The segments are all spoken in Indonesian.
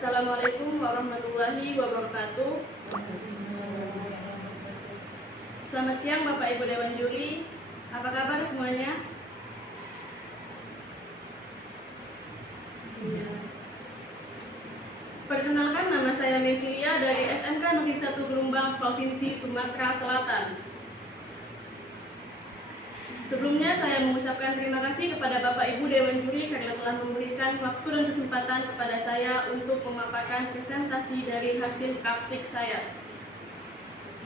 Assalamualaikum warahmatullahi wabarakatuh. Selamat siang Bapak Ibu Dewan Juri. Apa kabar semuanya? Perkenalkan, nama saya Mesilia dari SMK Negeri 1 Gerumbang, Provinsi Sumatera Selatan. Sebelumnya saya mengucapkan terima kasih kepada Bapak Ibu Dewan Juri karena telah memberikan waktu dan kesempatan kepada saya untuk memaparkan presentasi dari hasil praktik saya.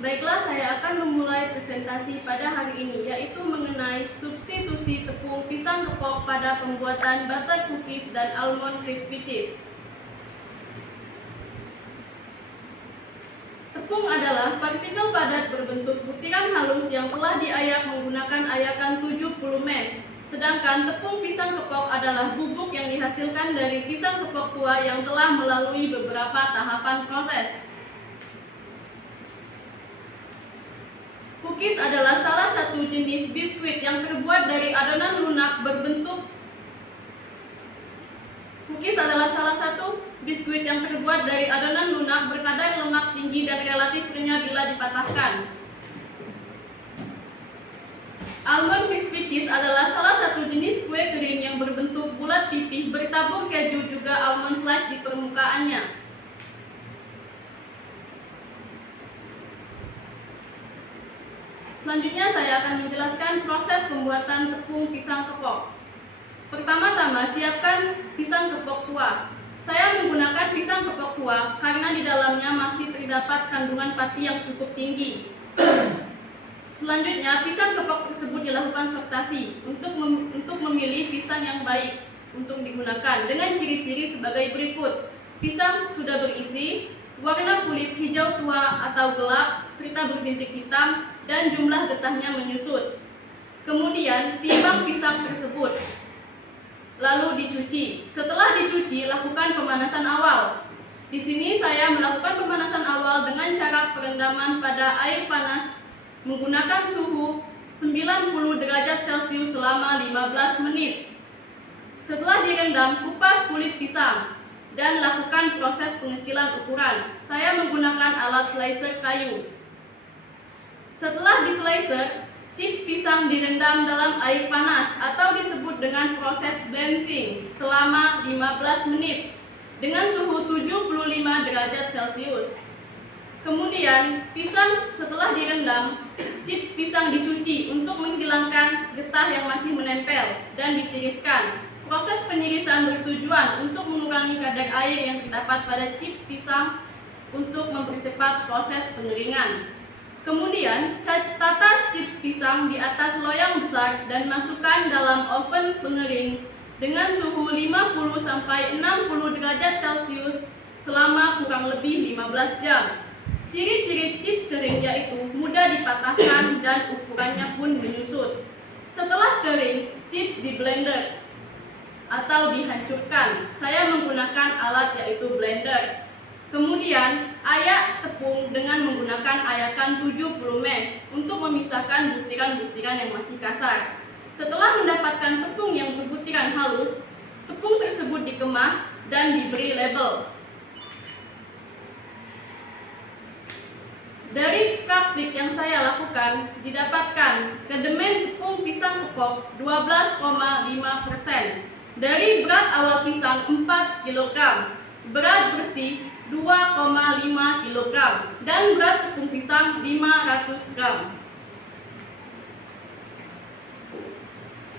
Baiklah, saya akan memulai presentasi pada hari ini, yaitu mengenai substitusi tepung pisang kepok pada pembuatan butter cookies dan almond crispy cheese. Tepung adalah partikel padat berbentuk butiran halus yang telah diayak menggunakan ayakan 70 mes. Sedangkan tepung pisang kepok adalah bubuk yang dihasilkan dari pisang kepok tua yang telah melalui beberapa tahapan proses. Cookies adalah salah satu jenis biskuit yang terbuat dari adonan lunak berbentuk biskuit yang terbuat dari adonan lunak berkadar lemak tinggi dan relatif renyah bila dipatahkan. Almond crispy cheese adalah salah satu jenis kue kering yang berbentuk bulat pipih bertabur keju juga almond slice di permukaannya. Selanjutnya saya akan menjelaskan proses pembuatan tepung pisang kepok. Pertama-tama, siapkan pisang kepok tua. Saya menggunakan pisang kepok tua karena di dalamnya masih terdapat kandungan pati yang cukup tinggi. Selanjutnya, pisang kepok tersebut dilakukan sortasi untuk memilih pisang yang baik untuk digunakan dengan ciri-ciri sebagai berikut. Pisang sudah berisi, warna kulit hijau tua atau gelap serta berbintik hitam, dan jumlah getahnya menyusut. Kemudian, timbang pisang tersebut. Lalu dicuci. Setelah dicuci, lakukan pemanasan awal. Di sini saya melakukan pemanasan awal dengan cara perendaman pada air panas menggunakan suhu 90 derajat Celcius selama 15 menit. Setelah direndam, kupas kulit pisang dan lakukan proses pengecilan ukuran. Saya menggunakan alat slicer kayu. Setelah di-slicer, chips pisang direndam dalam air panas atau disebut dengan proses blanching selama 15 menit dengan suhu 75 derajat Celcius. Kemudian, pisang setelah direndam, chips pisang dicuci untuk menghilangkan getah yang masih menempel dan ditiriskan. Proses penirisan bertujuan untuk mengurangi kadar air yang terdapat pada chips pisang untuk mempercepat proses pengeringan. Kemudian, tata chips pisang di atas loyang besar dan masukkan dalam oven pengering dengan suhu 50-60 derajat Celcius selama kurang lebih 15 jam. Ciri-ciri chips kering yaitu mudah dipatahkan dan ukurannya pun menyusut. Setelah kering, chips di blender atau dihancurkan. Saya menggunakan alat yaitu blender. Kemudian, ayak tepung dengan menggunakan ayakan 70 mes untuk memisahkan butiran-butiran yang masih kasar. Setelah mendapatkan tepung yang berbutiran halus, tepung tersebut dikemas dan diberi label. Dari praktik yang saya lakukan, didapatkan kedemen tepung pisang kepok 12,5%. Dari berat awal pisang 4 kg, berat bersih 2,5 kg dan berat tepung pisang 500 gram.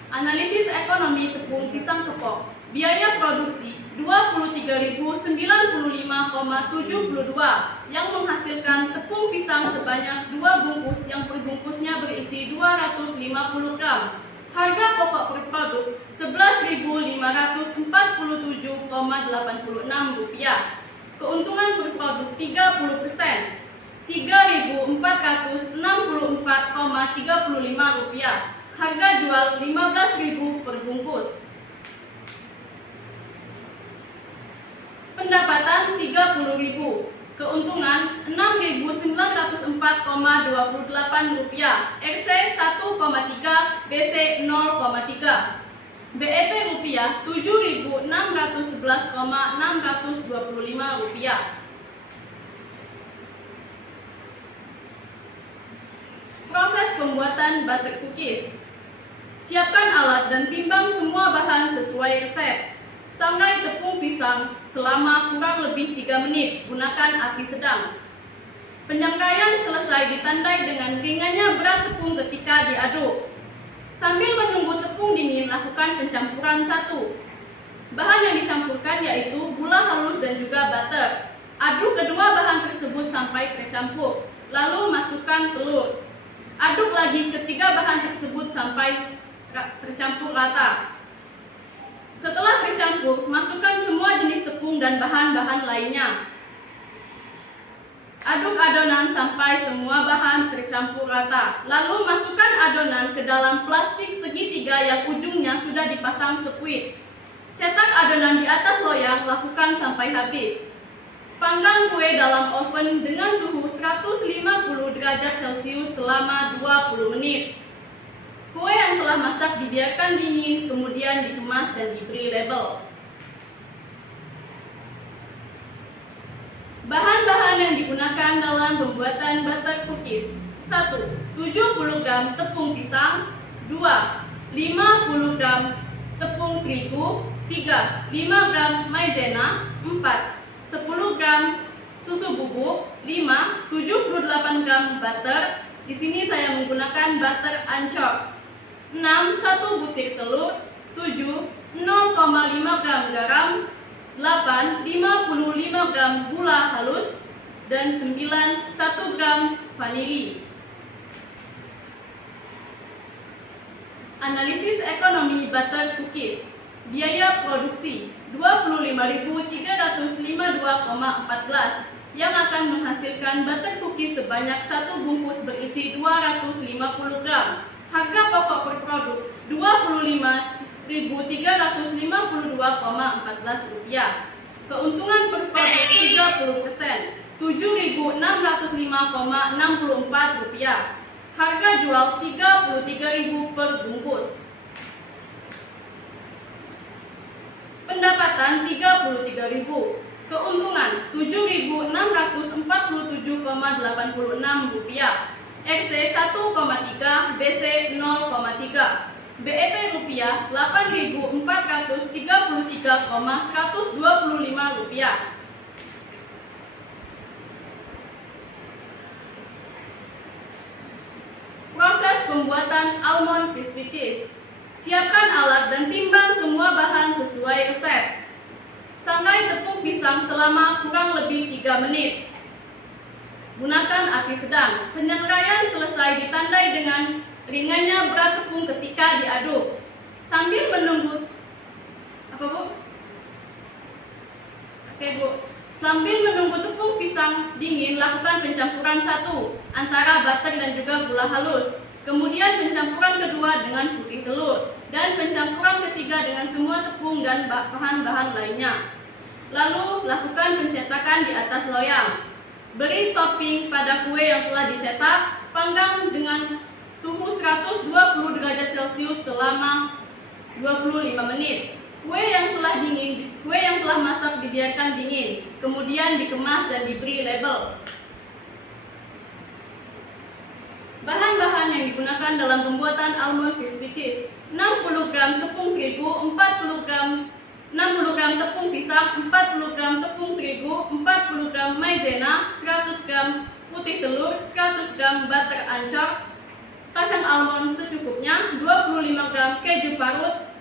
Analisis ekonomi tepung pisang kepok. Biaya produksi 23.095,72 yang menghasilkan tepung pisang sebanyak 2 bungkus yang per bungkusnya berisi 250 gram. Harga pokok per produk Rp11.547,86. Keuntungan per produk 30%, Rp3.464,35. Harga jual Rp15.000 per bungkus. Pendapatan Rp30.000. Keuntungan Rp6.904,28. RC 1,3, BC 0,3. BEP rupiah Rp7.611,625. Proses pembuatan butter cookies. Siapkan alat dan timbang semua bahan sesuai resep. Sangrai tepung pisang selama kurang lebih 3 menit, gunakan api sedang. Penyangkaian selesai ditandai dengan ringannya berat tepung ketika diaduk. Sambil menunggu tepung dingin, lakukan pencampuran 1. Bahan yang dicampurkan yaitu gula halus dan juga butter. Aduk kedua bahan tersebut sampai tercampur, lalu masukkan telur. Aduk lagi ketiga bahan tersebut sampai tercampur rata. Setelah tercampur, masukkan semua jenis tepung dan bahan-bahan lainnya. Aduk adonan sampai semua bahan tercampur rata. Lalu masukkan adonan ke dalam plastik segitiga yang ujungnya sudah dipasang sepuit. Cetak adonan di atas loyang, lakukan sampai habis. Panggang kue dalam oven dengan suhu 150 derajat Celcius selama 20 menit. Kue yang telah masak dibiarkan dingin, kemudian dikemas dan diberi label. Bahan-bahan yang digunakan dalam pembuatan butter cookies. 1. 70 gram tepung pisang. 2. 50 gram tepung terigu. 3. 5 gram maizena. 4. 10 gram susu bubuk. 5. 78 gram butter. Di sini saya menggunakan butter ancur. 6. 1 butir telur. 7. 0,5 gram garam. 8. 55 gram gula halus. Dan 9. 1 gram vanili. Analisis ekonomi butter cookies. Biaya produksi 25.352,14 yang akan menghasilkan butter cookies sebanyak 1 bungkus berisi 250 gram. Harga pokok per produk Rp25.352,14. Keuntungan per produk 30%, Rp7.605,64. Harga jual Rp33.000 per bungkus. Pendapatan Rp33.000. Keuntungan Rp7.647,86. RC 1,3, BC 0,3. BEP rupiah Rp8.433,125. Proses pembuatan almond crispy cheese. Siapkan alat dan timbang semua bahan sesuai resep. Sangrai tepung pisang selama kurang lebih 3 menit. Gunakan api sedang. Penyangkaian selesai ditandai dengan ringannya berat tepung ketika diaduk. Sambil menunggu Sambil menunggu tepung pisang dingin, lakukan pencampuran 1 antara butter dan juga gula halus. Kemudian pencampuran kedua dengan putih telur dan pencampuran ketiga dengan semua tepung dan bahan-bahan lainnya. Lalu lakukan pencetakan di atas loyang. Beri topping pada kue yang telah dicetak. Panggang dengan suhu 120 derajat Celcius selama 25 menit. Kue yang telah masak dibiarkan dingin, kemudian dikemas dan diberi label. Bahan-bahan yang digunakan dalam pembuatan almond crispy cheese: 60 gram tepung terigu, 60 gram tepung pisang, 40 gram tepung terigu, 40 gram maizena, 100 gram putih telur, 100 gram butter ancur, kacang almond secukupnya, 25 gram keju parut,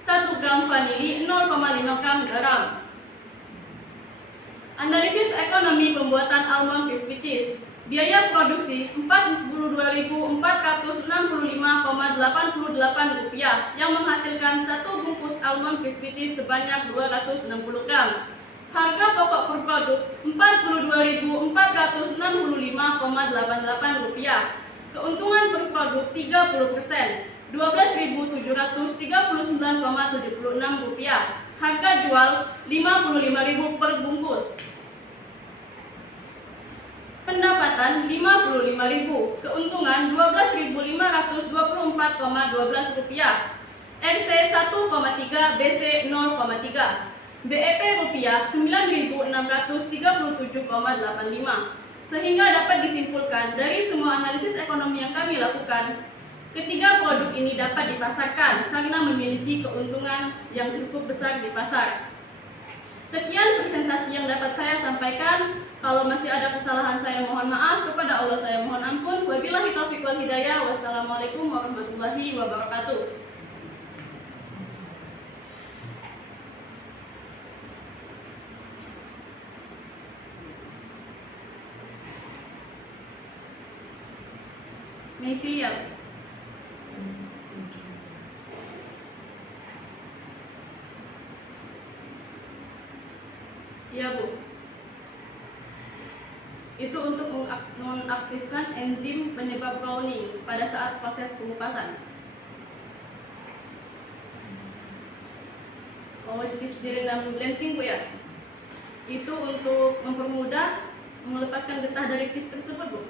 1 gram vanili, 0,5 gram garam. Analisis ekonomi pembuatan almond crispy cheese. Biaya produksi Rp42.465,88 yang menghasilkan 1 bungkus almond crispy cheese sebanyak 260 gram. Harga pokok per produk Rp42.465,88. Keuntungan per produk 30%, Rp12.739,76. Harga jual Rp55.000 per bungkus. Pendapatan Rp55.000. Keuntungan Rp12.524,12. RC 1,3, BC 0,3. BEP rupiah 9.637,85. Sehingga dapat disimpulkan dari semua analisis ekonomi yang kami lakukan, ketiga produk ini dapat dipasarkan karena memiliki keuntungan yang cukup besar di pasar. Sekian presentasi yang dapat saya sampaikan. Kalau masih ada kesalahan saya mohon maaf, kepada Allah saya mohon ampun. Wabillahi taufiq wal hidayah. Wassalamualaikum warahmatullahi wabarakatuh. Misi ya. Iya Bu. Itu untuk mengaktifkan enzim penyebab browning pada saat proses pengupasan. Oh, chips direndam blanching Bu ya. Itu untuk mempermudah melepaskan getah dari chips tersebut Bu.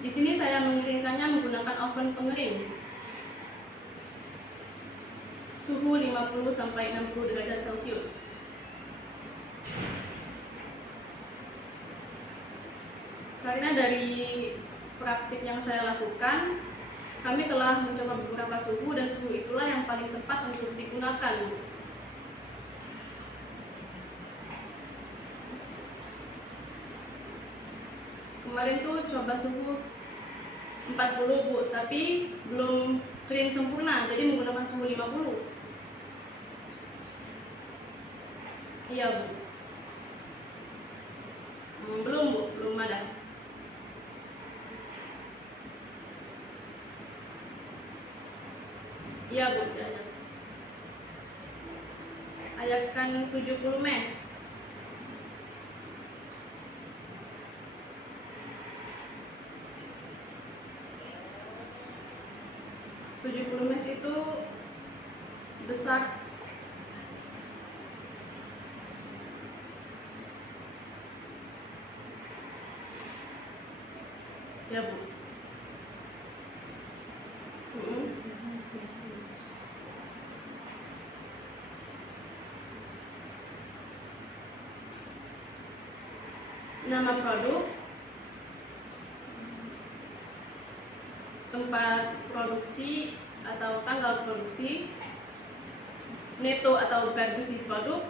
Di sini saya mengeringkannya menggunakan oven pengering. Suhu 50 sampai 60 derajat Celcius. Karena dari praktik yang saya lakukan, kami telah mencoba beberapa suhu dan suhu itulah yang paling tepat untuk digunakan. Kemarin tuh coba suhu 40 Bu, tapi belum kering sempurna, jadi menggunakan suhu 50. Iya Bu. Belum Bu, belum ada. Iya Bu, ada. Ayatkan 70 mes. Mes itu besar. Ya Bu. Nama produk, tempat produksi atau tanggal produksi, neto atau produksi produk,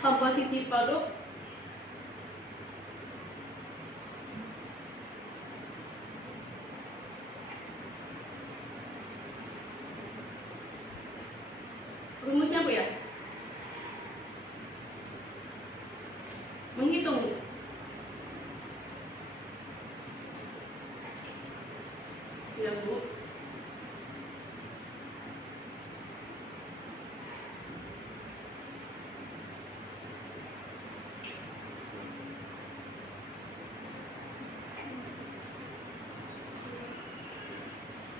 komposisi produk, rumusnya Bu ya, menghitung. Ya Bu.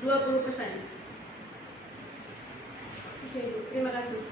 %20. Oke Bu, terima kasih.